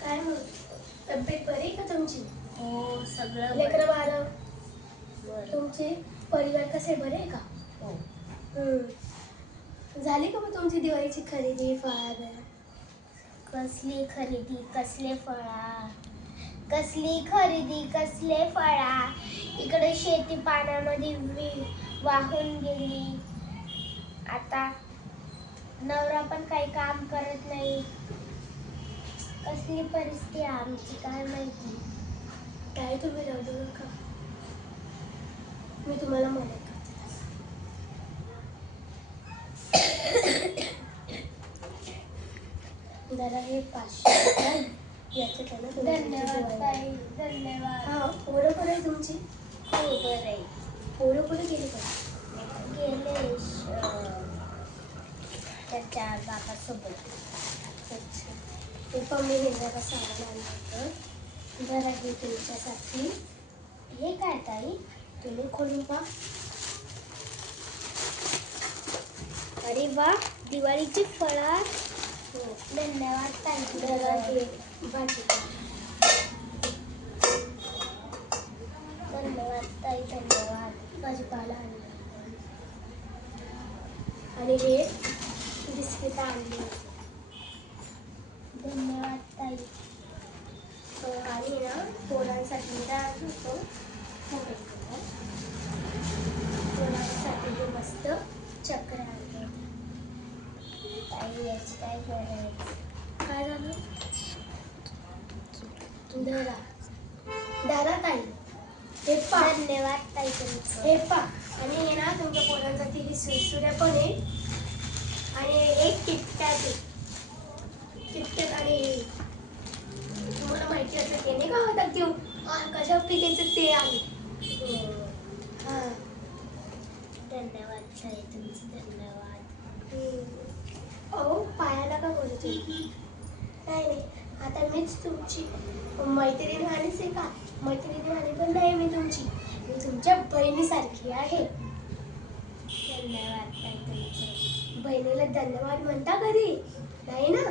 काय मग तब्येत बरी का तुमची? हो सगळं लेकरं बाळं बरं. तुमचे परिवार कसे बरे आहे का? हो. झाली का मग तुमची दिवाळीची खरेदी फराळ? कसली खरेदी कसले फळा, कसली खरेदी कसले फळा. इकडे शेती पाण्यामध्ये वाहून गेली. आता नवरा पण काही काम करत नाही. कसली परिस्थिती आहे आमची काय माहिती. काय तुम्ही रडू नका, मी तुम्हाला मदत करते. जरा हे 500 याचं त्यांना धन्यवाद ताई, धन्यवाद. हा पोरं बरं आहे तुमची? हो बरं आहे. पोरं कुठे गेली का? गेले त्याच्या बाबासोबत. अच्छा, ते पण मी जरा सामान आणलं होतं. जरा हे तुमच्यासाठी. हे काय ताई? तुम्ही खोलून पहा. अरे वा, दिवाळीची फळं. हो, धन्यवाद ताई. जरा हे भाजी. धन्यवाद ताई, धन्यवाद. भाजीपाला आणला आणि हे बिस्किट आणली. धन्यवाद ताई. आणि ना पोरांसाठी मी काय आणलं होतं, पोरांसाठी हे मस्त चक्र आणले. ताई याची काय गरज? काय झालं? धरा धरा ताई, हे पा. धन्यवाद ताई तुमचं. हे पा. आणि हे ना तुमच्या पोरांसाठी ही सुरसुऱ्या पण आहे आणि एक किटकॅट आहे. किटकॅट आणि हे तुम्हाला माहिती असेल ते नाही का होता त्यो कशा पिकायचं ते आहे. हां, धन्यवाद ताई तुमचं. धन्यवाद. अहो पायाला का बोलत होती? नाही नाही, आता मीच तुमची मैत्रीण आहेच आहे का? मैत्रिणी आणि पण नाही मी तुमची, मी तुमच्या बहिणीसारखी आहे. धन्यवाद ताई तुमचं. बहिणीला धन्यवाद म्हणता कधी? नाही ना.